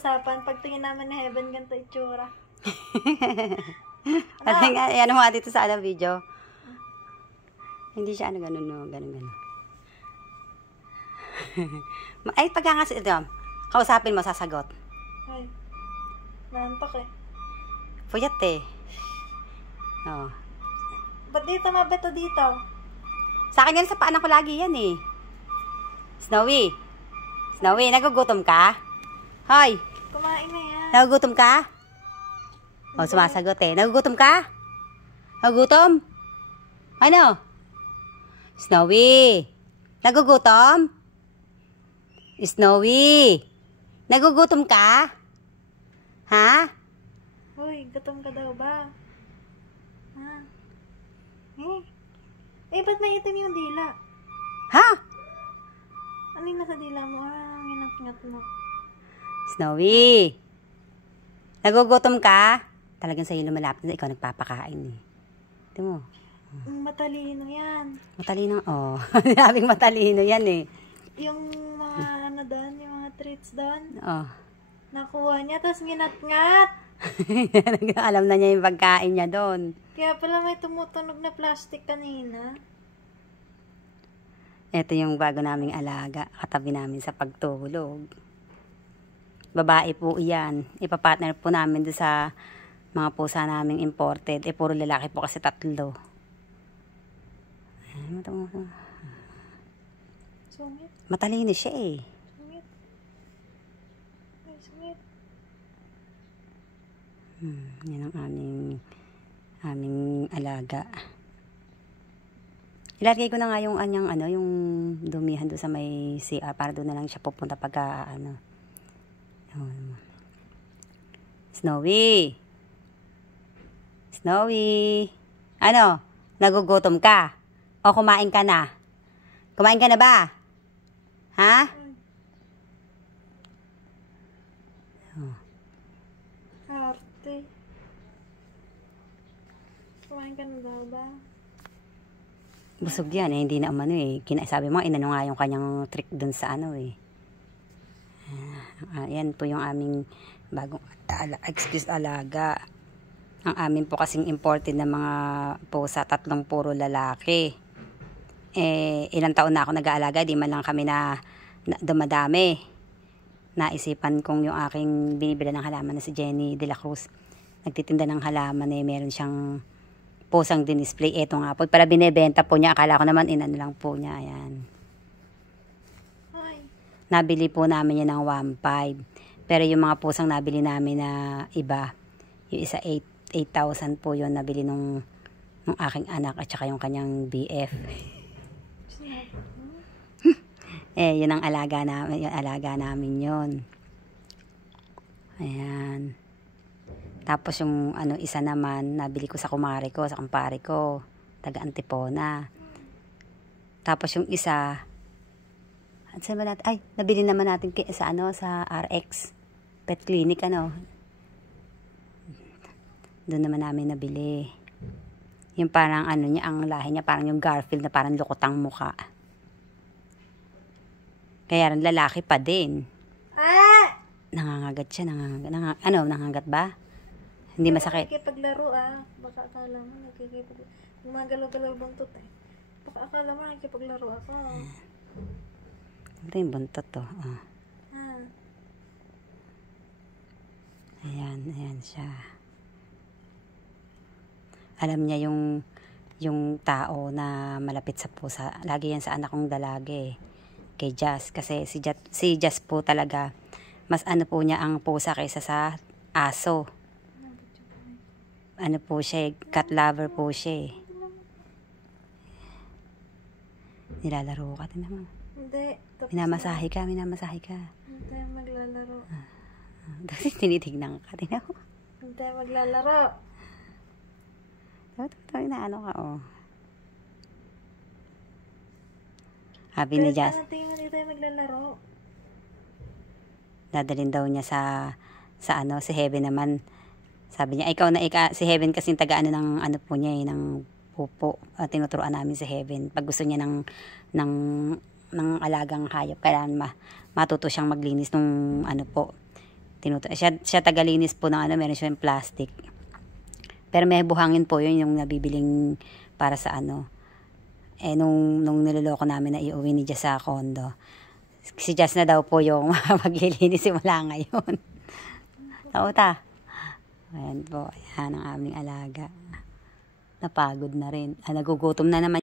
usapan. Pagtingin naman ni Heaven, ganito itsura. Ano nga dito sa video. Hindi siya ganun. Ay, pagkangas ito. Kausapin mo, sasagot. Ay, naantok eh. Puyat eh. Oh. Ba't dito mabeto dito? Sa akin yan, sa paanan ko lagi yan eh. Snowy, nagugutom ka? Hoy, Kumain na yan. nagugutom ka? O, sumasagot eh. Nagugutom ka? Nagugutom? Ano? Snowy, nagugutom? Snowy, nagugutom ka? Ha? Uy, gutom ka daw ba? Ha? Ba't may itim yung dila? Ha? Ano yung nasa dila mo? Nginat-ngat mo. Snowy, nagugutom ka? Talagang sa'yo lumalapit na ikaw nagpapakain eh. Ito mo. Matalino yan. Matalino, oh. Sabing matalino yan eh. Yung mga ano doon, yung mga treats doon, Oh. nakuha niya, tapos nginat-ngat. Alam na niya yung pagkain niya doon. Kaya pala may tumutunog na plastic kanina. Ito yung bago naming alaga, katabi namin sa pagtulog. Babae po iyan. Ipapartner po namin doon sa mga pusa naming imported. Puro lalaki po kasi 3. Sungit, Matalino siya eh. sungit. Ay, sungit. Yan ang aming alaga. Ilalagay ko na nga yung yung dumihan doon sa may CR para doon na lang siya pupunta pagka Snowy. Ano? Nagugutom ka? O kumain ka na? Kumain ka na ba? Ha? Arte. Kumain ka na daw ba? Busog yan eh. Hindi na eh. Sabi mo, inano nga yung kanyang trick dun sa eh. Yan po yung aming bagong alaga. Ang amin po kasing imported na mga pusa, 3 puro lalaki. Ilang taon na ako nag-aalaga, di man lang kami na dumadami. Naisipan kong yung aking binibila ng halaman na si Jenny de la Cruz. Nagtitinda ng halaman meron siyang pusang din-display. Ito nga po, para binibenta po niya. Akala ko naman inan lang po niya. Ayan. Ay. Nabili po namin yan ng 1.5. Pero yung mga pusang nabili namin na iba, yung isa 8,000 po yun nabili nung aking anak at saka yung kanyang BF. Yun ang alaga namin yun. Ayan. Tapos yung isa naman, nabili ko sa kumpare ko, taga Antipona. Tapos yung isa, nabili naman natin sa RX Pet Clinic, Doon naman namin nabili. Yung parang ang lahi niya, parang yung Garfield na parang lukotang muka. Kaya rin lalaki pa din. Nangangagat siya, nangangagat ba? Hindi masakit. Nakikipaglaro Baka akala mo nakikipaglaro. Gumagalaw-galaw buntot Baka akala mo nakikipaglaro ako. Ito yung buntot to. Ayan siya. Alam niya yung tao na malapit sa pusa. Lagi yan sa anak kong dalaga kay Jazz. Kasi si Jazz po talaga, mas po niya ang pusa kaysa sa aso. Po siya, cat lover po siya. Nilalaro ka din naman. Hindi. Minamasahe ka. Hindi, maglalaro. Kasi tinitignan ka. Hindi, maglalaro. Ito na ka, Sabi ni Jazz. Hindi tayo maglalaro. Dadalhin daw niya sa si Heaven naman. Sabi niya, si Heaven kasi taga ng po niya ng pupo. Tinuturuan namin si Heaven. Pag gusto niya ng alagang hayop, kailangan matuto siyang maglinis nung Siya tagalinis po ng meron siyang plastic. Pero may buhangin po yun yung nabibiling para sa nung niloloko namin na iuwi ni Jess sa condo. Si Jess na daw po yung maglilinis simula ngayon. Tauta. Ayan po. Ayan ang aming alaga. Napagod na rin. Nagugutom na naman.